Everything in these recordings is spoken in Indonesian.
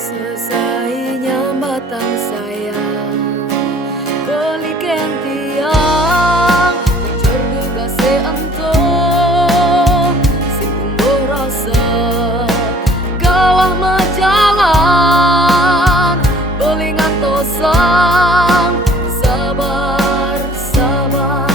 Selesai nyambatan sayang belikan tiang jujur duga seanto simpen rasa galah majalan belingan tosang sabar sabar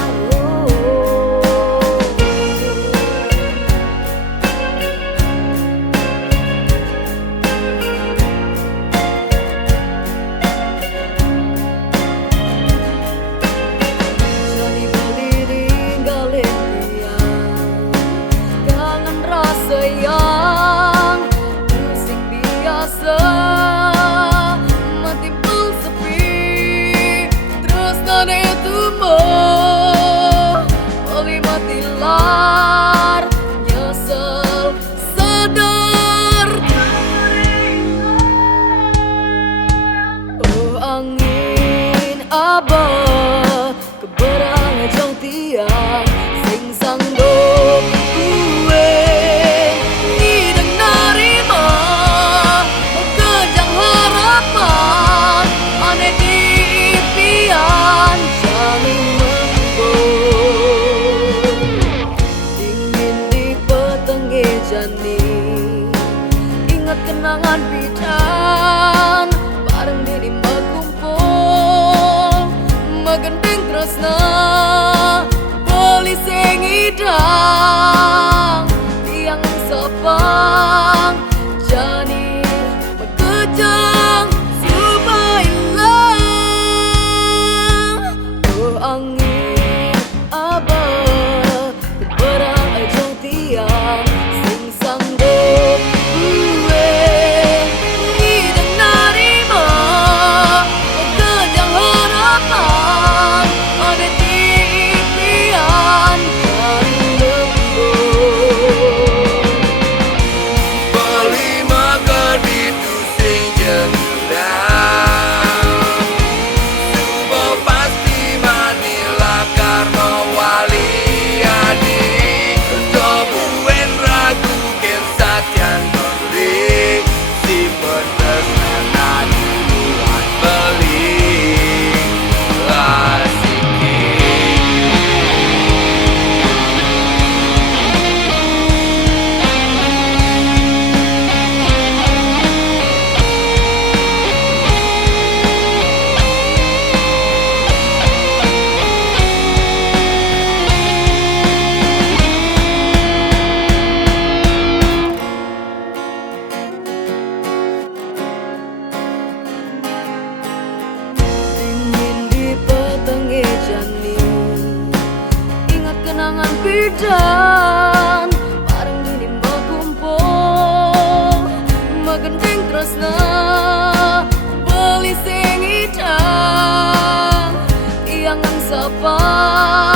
sayang musik biasa matimpul sepi terus nade tumbuh oli mati lar nyesel sadar oh angin abah keberang jauh tiang sing sanggup ingat kenangan bidan bareng diri makumpul magendeng tresna beli sing idang tiang sepang jani bekejang subailah oh angin abah berang ajong tiang ingat kenangan bidan bareng dini makumpul magendeng tresna beli sing idang tiangan sapa